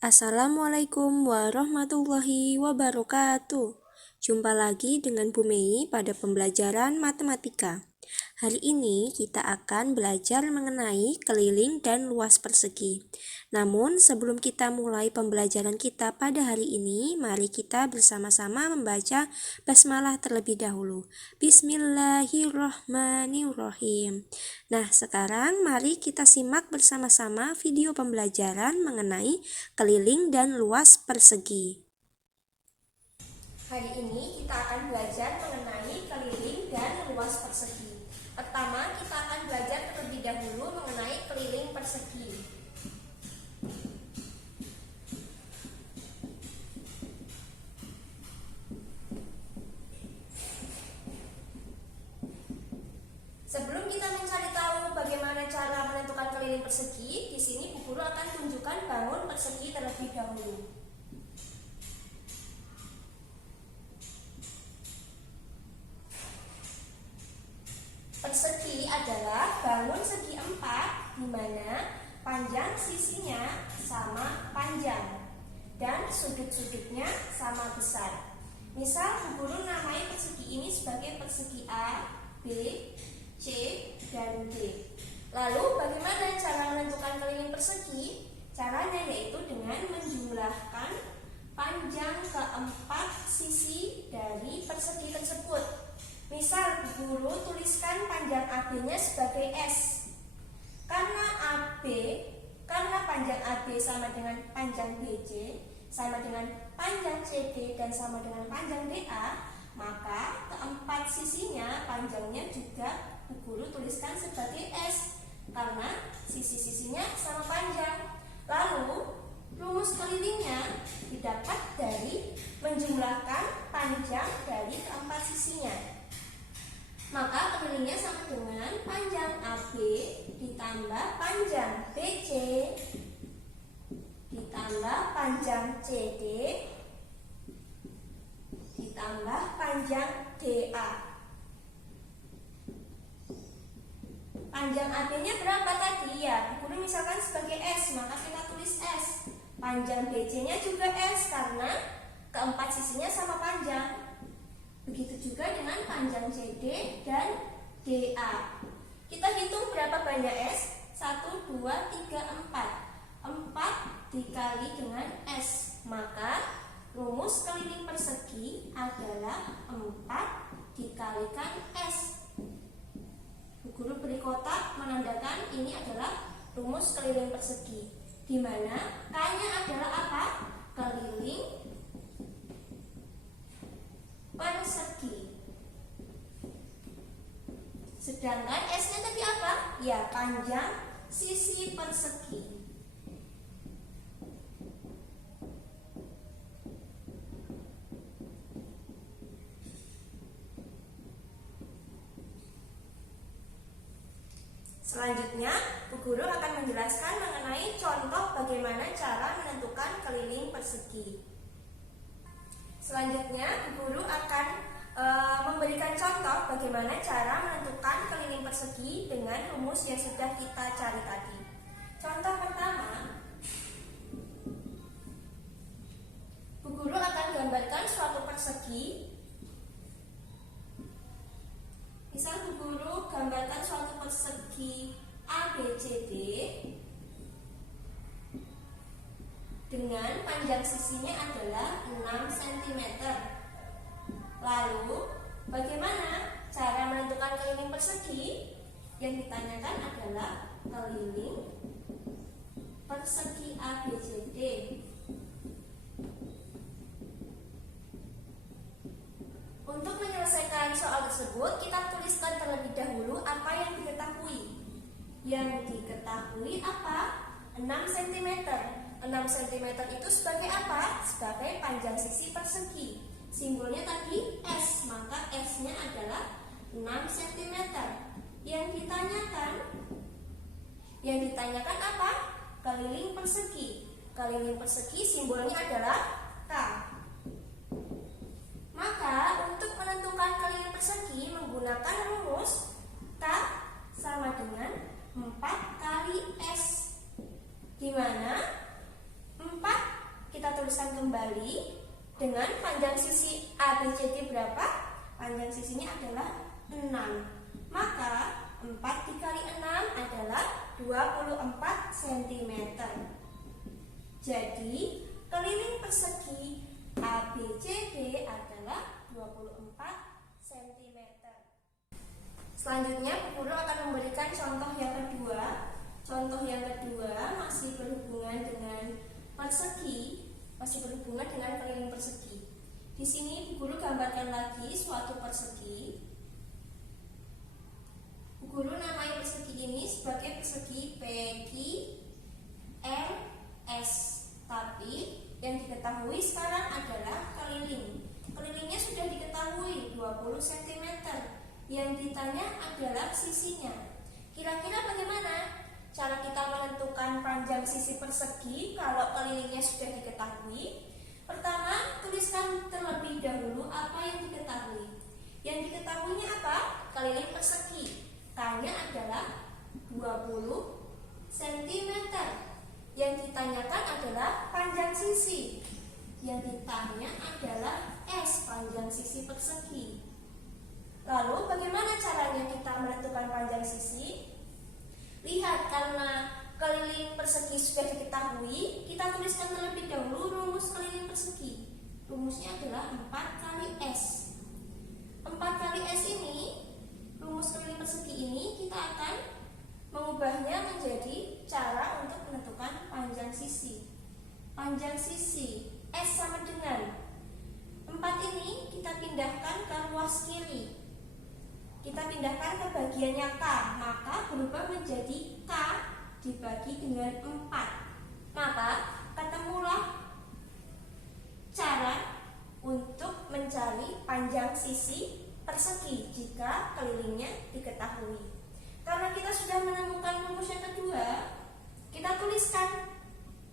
Assalamualaikum warahmatullahi wabarakatuh. Jumpa lagi dengan Bu Mei pada pembelajaran matematika. Hari ini kita akan belajar mengenai keliling dan luas persegi. Namun sebelum kita mulai pembelajaran kita pada hari ini, mari kita bersama-sama membaca basmalah terlebih dahulu. Bismillahirrahmanirrahim. Nah, sekarang mari kita simak bersama-sama video pembelajaran mengenai keliling dan luas persegi. Hari ini kita akan belajar mengenai keliling dan luas persegi. Pertama, kita akan belajar terlebih dahulu mengenai keliling persegi. Sebelum kita mencari tahu bagaimana cara menentukan keliling persegi, di sini Bu Guru akan tunjukkan bangun persegi terlebih dahulu. Persegi adalah bangun segi 4 di mana panjang sisinya sama panjang dan sudut-sudutnya sama besar. Misal Bu Guru namai persegi ini sebagai persegi A, B, C, dan D. Lalu bagaimana cara menentukan keliling persegi? Caranya yaitu dengan menjumlahkan panjang keempat sisi dari persegi tersebut. Misal Bu Guru tuliskan panjang AB-nya sebagai S. Karena panjang AB sama dengan panjang BC, sama dengan panjang CD, dan sama dengan panjang DA, maka keempat sisinya panjangnya juga Bu Guru tuliskan sebagai S. Karena sisi-sisinya sama panjang. Lalu rumus kelilingnya didapat dari menjumlahkan panjang dari keempat sisinya. Maka kelilingnya sama dengan panjang AB ditambah panjang BC ditambah panjang CD ditambah panjang DA. Panjang AB-nya berapa tadi? Ya, Bu Guru misalkan sebagai S, maka kita tulis S. Panjang BC-nya juga S karena keempat sisinya sama panjang. Begitu juga dengan panjang CD dan DA. Kita hitung berapa banyak S? 1, 2, 3, 4. 4 dikali dengan S. Maka rumus keliling persegi adalah 4 dikalikan S. Bu Guru beri kotak menandakan ini adalah rumus keliling persegi, di mana K-nya adalah apa? Keliling persegi. Sedangkan S-nya tadi apa? Ya, panjang sisi persegi. Selanjutnya, Bu Guru akan menjelaskan mengenai contoh bagaimana cara menentukan keliling persegi. Selanjutnya, Bu Guru akan memberikan contoh bagaimana cara menentukan keliling persegi dengan rumus yang sudah kita cari tadi. Contoh pertama, Bu Guru akan gambarkan suatu persegi. Misal Bu Guru gambarkan suatu persegi ABCD dengan panjang sisinya adalah 6 cm. Lalu, bagaimana cara menentukan keliling persegi? Yang ditanyakan adalah keliling persegi ABCD. Untuk menyelesaikan soal tersebut, kita tuliskan terlebih dahulu apa yang diketahui. Yang diketahui apa? 6 cm. 6 cm itu sebagai apa? Sebagai panjang sisi persegi. Simbolnya tadi S, maka S-nya adalah 6 cm. Yang ditanyakan apa? Keliling persegi. Keliling persegi simbolnya adalah K. Maka untuk menentukan keliling persegi menggunakan rumus K sama dengan 4 kali S, di mana 4 sisinya adalah 6. Maka 4 dikali 6 adalah 24 cm. Jadi keliling persegi ABCD adalah 24 cm. Selanjutnya Bu Guru akan memberikan contoh yang kedua. Contoh yang kedua masih berhubungan dengan persegi, masih berhubungan dengan keliling persegi. Di sini Bu Guru gambarkan lagi suatu persegi. Bu Guru namai persegi ini sebagai persegi PQRS. Tapi yang diketahui sekarang adalah keliling. Kelilingnya sudah diketahui 20 cm. Yang ditanya adalah sisinya. Kira-kira bagaimana cara kita menentukan panjang sisi persegi kalau kelilingnya sudah diketahui? Pertama, tuliskan terlebih dahulu apa yang diketahui. Yang diketahuinya apa? Keliling persegi. K-nya adalah 20 cm. Yang ditanyakan adalah panjang sisi. Yang ditanya adalah S, panjang sisi persegi. Lalu bagaimana caranya kita menentukan panjang sisi? Lihat, karena keliling persegi sudah diketahui, kita tuliskan terlebih dahulu rumus keliling persegi. Rumusnya adalah 4 kali S. 4 kali S ini, rumus keliling persegi ini kita akan mengubahnya menjadi cara untuk menentukan panjang sisi. Panjang sisi S sama dengan 4 ini kita pindahkan ke ruas kiri. Kita pindahkan ke bagiannya K, maka berubah menjadi K dibagi dengan 4. Maka ketemulah cara untuk mencari panjang sisi persegi jika kelilingnya diketahui. Karena kita sudah menemukan rumus yang kedua, kita tuliskan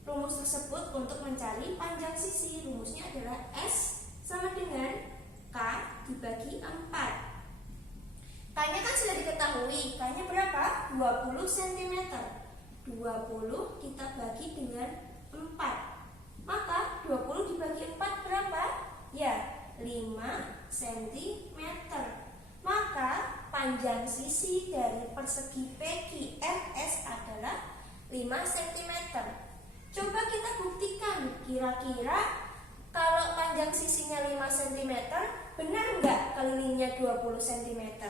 rumus tersebut untuk mencari panjang sisi. Rumusnya adalah S sama dengan K dibagi 4. K-nya kan sudah diketahui. K-nya berapa? 20 cm. 20 kita bagi dengan 4. Maka 20 dibagi 4 berapa? Ya, 5 cm. Maka panjang sisi dari persegi PQRS adalah 5 cm. Coba kita buktikan, kira-kira kalau panjang sisinya 5 cm, benar nggak kelilingnya 20 cm?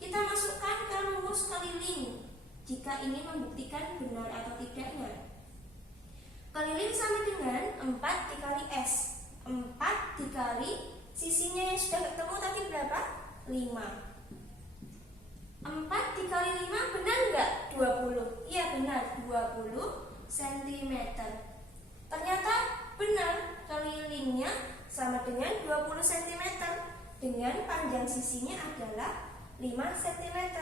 Kita masukkan ke rumus keliling jika ini membuktikan benar atau tidaknya. Keliling sama dengan 4 dikali S. 4 dikali sisinya yang sudah ketemu tadi berapa? 5. 4 dikali 5 benar nggak? 20. Iya benar, 20 cm. Ternyata benar, kelilingnya sama dengan 20 cm dengan panjang sisinya adalah 5 cm.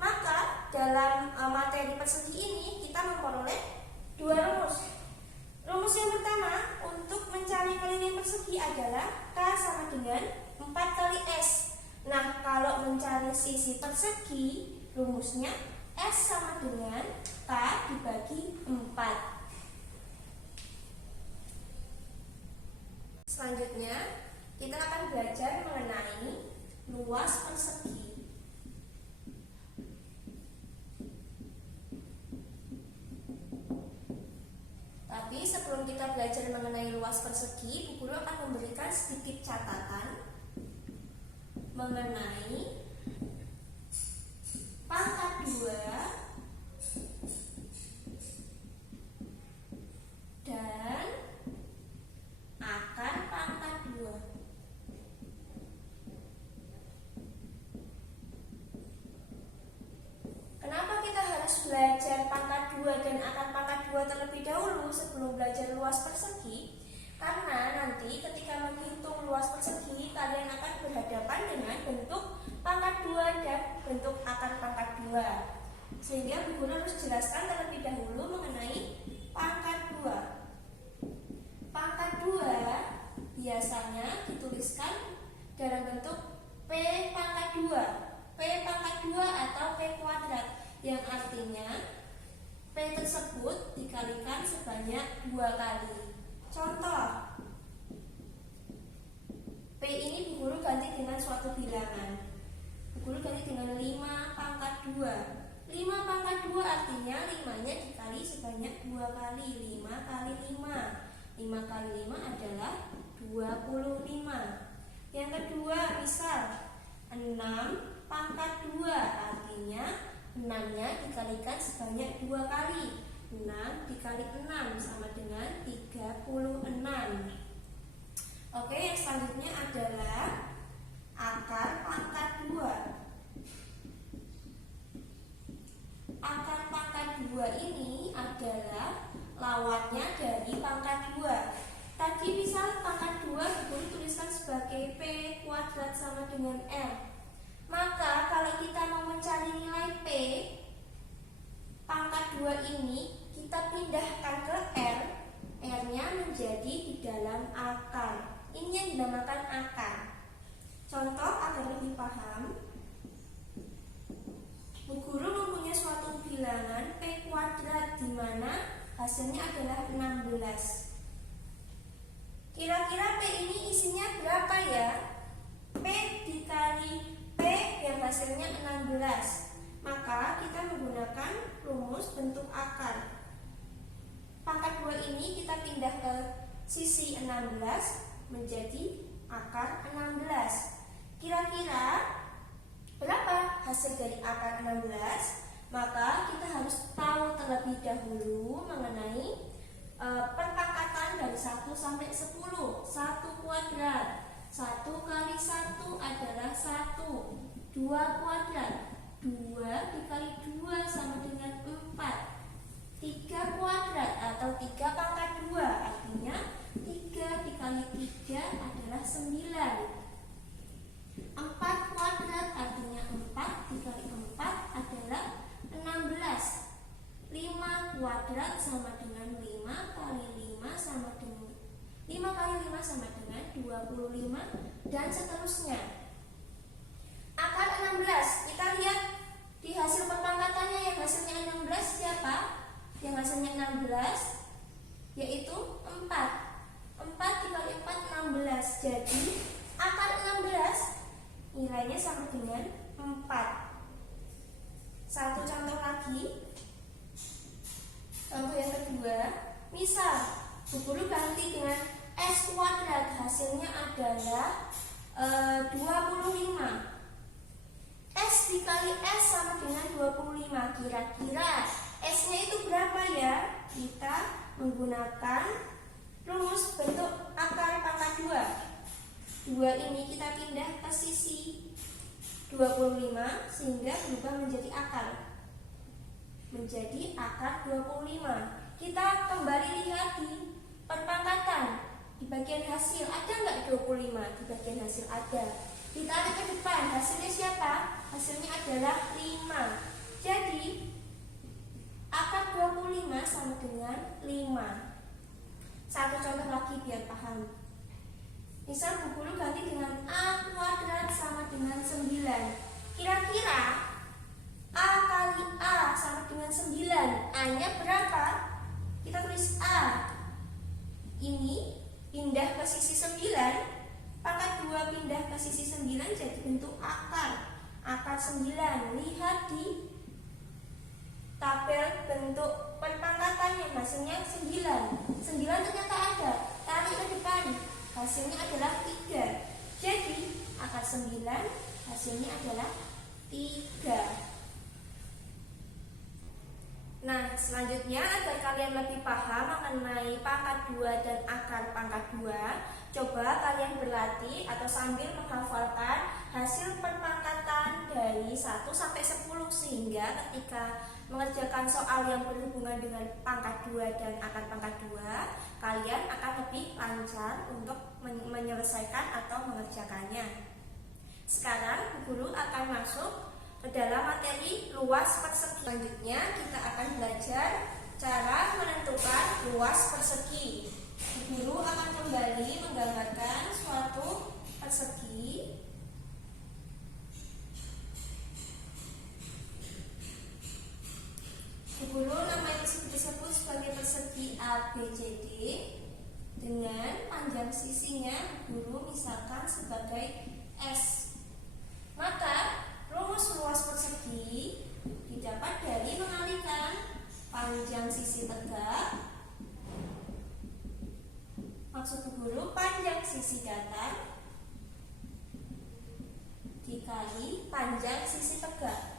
Maka dalam materi persegi ini kita memperoleh 2 rumus. Rumus yang pertama untuk mencari keliling persegi adalah K sama dengan 4 kali S. Nah, kalau mencari sisi persegi, rumusnya S sama dengan K dibagi 4. Selanjutnya, kita akan belajar mengenai luas persegi. Tapi sebelum kita belajar mengenai luas persegi, Bu Guru akan memberikan sedikit catatan mengenai pangkat 2 dan akar pangkat 2. Kenapa kita harus belajar pangkat 2 dan akar pangkat 2 terlebih dahulu sebelum belajar luas persegi? Karena nanti ketika menghitung luas persegi, kalian akan berhadapan dengan bentuk pangkat 2 dan bentuk akar pangkat 2. Sehingga Bu Guru harus jelaskan terlebih dahulu mengenai pangkat 2. Pangkat 2 biasanya dituliskan dalam bentuk P pangkat 2. P pangkat 2 atau P kuadrat, yang artinya P tersebut dikalikan sebanyak 2 kali. Contoh, P P ini Bu Guru ganti dengan suatu bilangan. Bu Guru ganti dengan 5 pangkat 2. 5 pangkat 2 artinya 5-nya dikali sebanyak 2 kali. 5 kali 5. 5 kali 5 adalah 25. Yang kedua, misal 6 pangkat 2 artinya 6-nya dikalikan sebanyak 2 kali. 6 dikali 6 sama dengan 36. Oke, yang selanjutnya adalah akar pangkat 2. Akar pangkat 2 ini adalah lawatnya dari pangkat 2. Tadi misal pangkat 2 boleh tuliskan sebagai P kuadrat sama dengan R. Maka kalau kita mau mencari nilai P pangkat 2 ini, kita pindahkan ke R. R-nya menjadi di dalam akar. Ini yang dinamakan akar. Contoh agar lebih paham, Bu Guru mempunyai suatu bilangan P kuadrat di mana hasilnya adalah 16. Kira-kira P ini isinya berapa ya? P dikali P yang hasilnya 16. Maka kita menggunakan rumus bentuk akar. Pangkat 2 ini kita pindah ke sisi 16 menjadi akar 16. Kira-kira berapa hasil dari akar 16? Maka kita harus tahu terlebih dahulu mengenai perpangkatan dari 1 sampai 10. 1 kuadrat. 1 kali 1 adalah 1. 2 kuadrat. 2 dikali 2 sama dengan 4. 3 kuadrat atau 3 pangkat 2 artinya 3 dikali 3 adalah 9. 4 kuadrat artinya 4 dikali 4 adalah 16. 5 kuadrat sama dengan 5 kali 5 sama dengan 5 kali 5 sama dengan 25 dan seterusnya. Akar 16, kita lihat di hasil perpangkatannya yang hasilnya 16 siapa? Yang hasilnya 16 yaitu 4. 4 dikali 4 16. Jadi akar 16 nilainya sama dengan 4. Satu contoh lagi. Contoh yang kedua, misal Bu Guru ganti dengan S kuadrat, hasilnya adalah 25. S dikali S sama dengan 25. Kira-kira S-nya itu berapa ya? Kita menggunakan rumus bentuk akar pangkat 2. 2 ini kita pindah ke sisi 25 sehingga berubah menjadi akar. Menjadi akar 25. Kita kembali lihat di perpangkatan. Di bagian hasil ada nggak 25? Di bagian hasil ada. Ditarik ke depan, hasilnya siapa? Hasilnya adalah 5. Jadi akar 25 sama dengan 5. Satu contoh lagi biar paham. Misal Bu Guru ganti dengan A kuadrat sama dengan 9. Kira-kira A kali A sama dengan 9. A-nya berapa? Kita tulis A. Ini pindah ke sisi 9. Pangkat 2 pindah ke sisi 9 jadi bentuk akar. Akar 9. Lihat di tabel bentuk perpangkatan yang hasilnya 9. 9 ternyata ada. Tarik ke depan. Hasilnya adalah 3. Jadi akar 9 hasilnya adalah 3. Nah, selanjutnya agar kalian lebih paham mengenai pangkat 2 dan akar pangkat 2, coba kalian berlatih atau sambil menghafalkan hasil perpangkatan dari 1 sampai 10 sehingga ketika mengerjakan soal yang berhubungan dengan pangkat 2 dan akar pangkat 2, kalian akan lebih lancar untuk menyelesaikan atau mengerjakannya. Sekarang Bu Guru akan masuk ke dalam materi luas persegi. Selanjutnya kita akan belajar cara menentukan luas persegi. Guru akan kembali menggambarkan suatu persegi. Guru nama persegi disebut sebagai persegi ABCD. dengan panjang sisinya guru misalkan sebagai S. Maka rumus luas persegi didapat dari mengalikan panjang sisi tegak, maksud guru panjang sisi datar dikali panjang sisi tegak.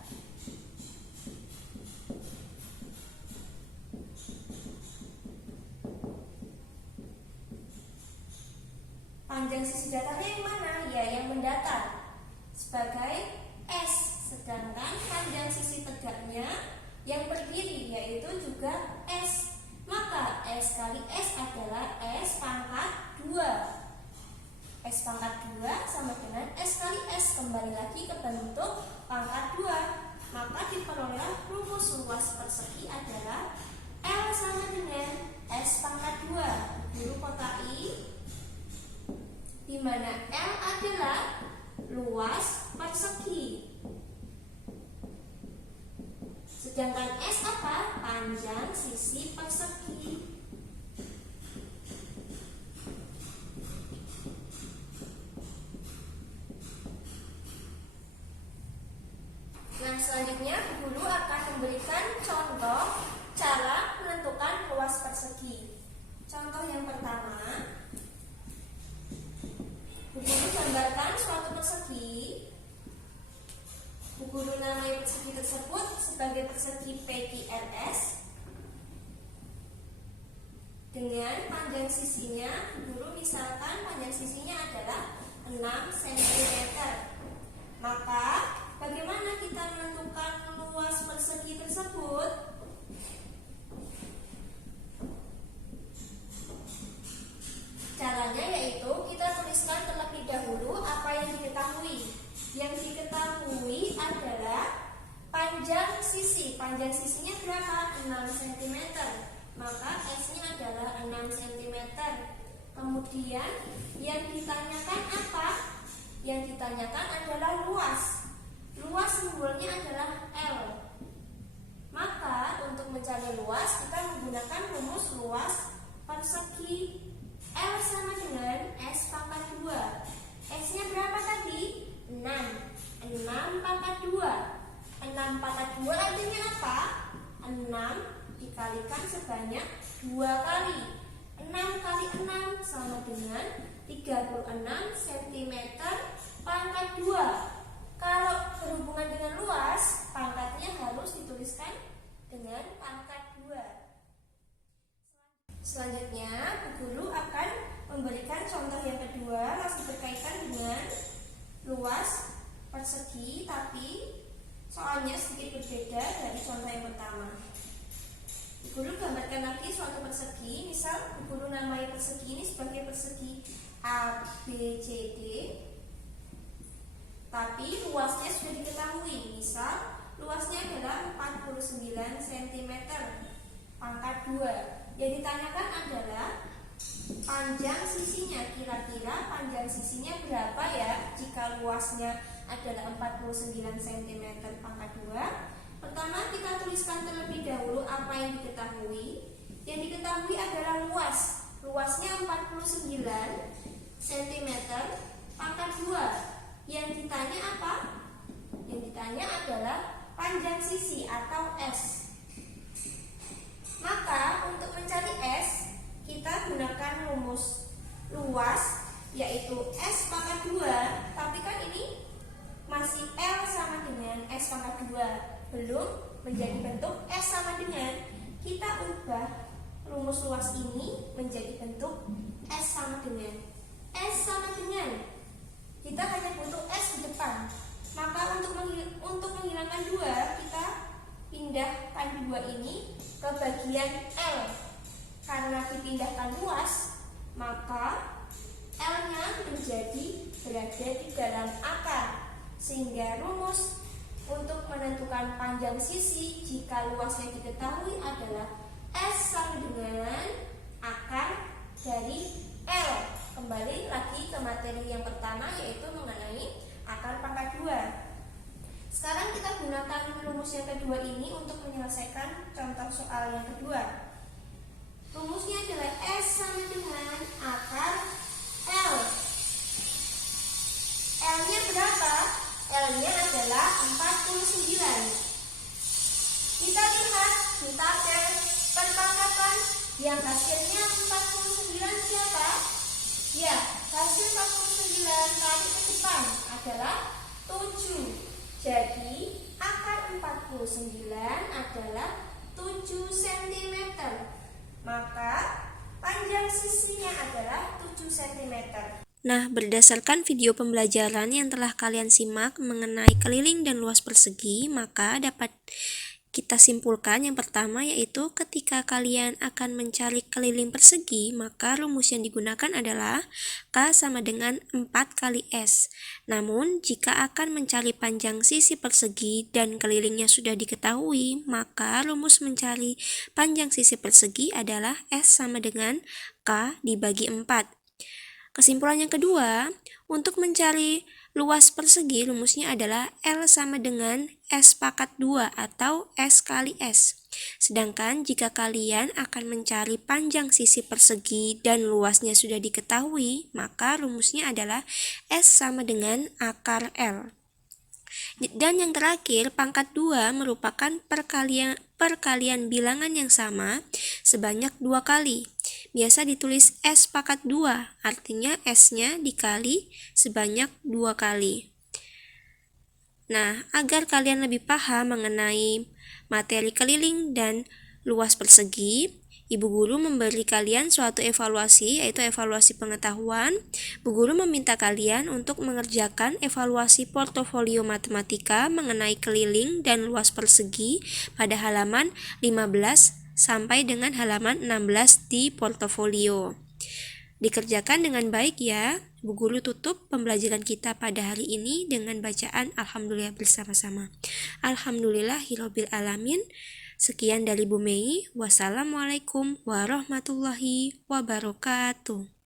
Panjang sisi datarnya yang mana? Ya, yang mendatar sebagai S. Sedangkan panjang sisi tegaknya yang berdiri yaitu juga S. Maka S kali S adalah S pangkat 2. S pangkat 2 sama dengan S kali S. Kembali lagi ke bentuk pangkat 2. Maka diperoleh rumus luas persegi adalah L sama dengan S pangkat 2. Guru kotai di mana L adalah luas persegi. Sedangkan S apa? Panjang sisi persegi. Nah, selanjutnya guru akan memberikan contoh cara menentukan luas persegi. Contoh yang pertama, guru gambarkan suatu persegi. Guru namai persegi tersebut sebagai persegi PQRS dengan panjang sisinya, guru misalkan panjang sisinya adalah 6 cm. Maka bagaimana kita menentukan luas persegi tersebut? Caranya yaitu kita tuliskan terlebih dahulu apa yang diketahui. Yang diketahui adalah panjang sisi. Panjang sisinya berapa? 6 cm. Maka S-nya adalah 6 cm. Kemudian yang ditanyakan apa? Yang ditanyakan adalah luas. Luas simbolnya adalah L. Maka untuk mencari luas kita menggunakan rumus luas persegi. L sama dengan S pangkat 2. S-nya berapa tadi? 6. 6 pangkat 2. 6 pangkat 2 artinya apa? 6 dikalikan sebanyak 2 kali. 6 kali 6 sama dengan 36 cm pangkat 2. Kalau berhubungan dengan luas, pangkatnya harus dituliskan dengan pangkat 2. Selanjutnya, Bu Guru akan memberikan contoh yang kedua, masih berkaitan dengan luas persegi, tapi soalnya sedikit berbeda dari contoh yang pertama. Bu Guru gambarkan lagi suatu persegi, misal Bu Guru namai persegi ini sebagai persegi ABCD, tapi luasnya sudah diketahui. Misal luasnya adalah 49 cm pangkat 2. Yang ditanyakan adalah panjang sisinya. Kira-kira panjang sisinya berapa ya jika luasnya adalah 49 cm pangkat 2? Pertama kita tuliskan terlebih dahulu apa yang diketahui. Yang diketahui adalah luas. Luasnya 49 cm pangkat 2. Yang ditanya apa? Yang ditanya adalah panjang sisi atau S. Maka untuk mencari S, kita gunakan rumus luas, yaitu S pangkat 2. Tapi kan ini masih L sama dengan S pangkat 2, belum menjadi bentuk S sama dengan. Kita ubah rumus luas ini menjadi bentuk S sama dengan. S sama dengan, kita hanya butuh S di depan. Maka untuk menghilangkan 2, kita pindahkan 2 ini ke bagian L. Karena dipindahkan luas, maka L-nya menjadi berada di dalam akar. Sehingga rumus untuk menentukan panjang sisi jika luasnya diketahui adalah S sama dengan akar dari L. Kembali lagi ke materi yang pertama, yaitu mengenai akar pangkat 2. Sekarang kita gunakan rumus yang kedua ini untuk menyelesaikan contoh soal yang kedua. Rumusnya adalah S sama dengan akar L. L-nya berapa? L-nya adalah 49. Kita lihat di tabel perpangkatan yang hasilnya 49 siapa? Ya, hasil 49 kali ke depan adalah 7. Jadi, akar 49 adalah 7 cm. Maka, panjang sisinya adalah 7 cm. Nah, berdasarkan video pembelajaran yang telah kalian simak mengenai keliling dan luas persegi, maka dapat kita simpulkan yang pertama yaitu ketika kalian akan mencari keliling persegi, maka rumus yang digunakan adalah K sama dengan 4 kali S. Namun, jika akan mencari panjang sisi persegi dan kelilingnya sudah diketahui, maka rumus mencari panjang sisi persegi adalah S sama dengan K dibagi 4. Kesimpulan yang kedua, untuk mencari luas persegi rumusnya adalah L sama dengan S pangkat 2 atau S kali S. Sedangkan jika kalian akan mencari panjang sisi persegi dan luasnya sudah diketahui, maka rumusnya adalah S sama dengan akar L. Dan yang terakhir, pangkat 2 merupakan perkalian bilangan yang sama sebanyak 2 kali. Biasa ditulis S pangkat 2, artinya S-nya dikali sebanyak 2 kali. Nah, agar kalian lebih paham mengenai materi keliling dan luas persegi, Ibu Guru memberi kalian suatu evaluasi, yaitu evaluasi pengetahuan. Bu Guru meminta kalian untuk mengerjakan evaluasi portofolio matematika mengenai keliling dan luas persegi pada halaman 15 sampai dengan halaman 16 di portofolio. Dikerjakan dengan baik ya. Bu Guru tutup pembelajaran kita pada hari ini dengan bacaan Alhamdulillah bersama-sama. Alhamdulillahirabbil alamin. Sekian dari Bu Mei. Wassalamualaikum warahmatullahi wabarakatuh.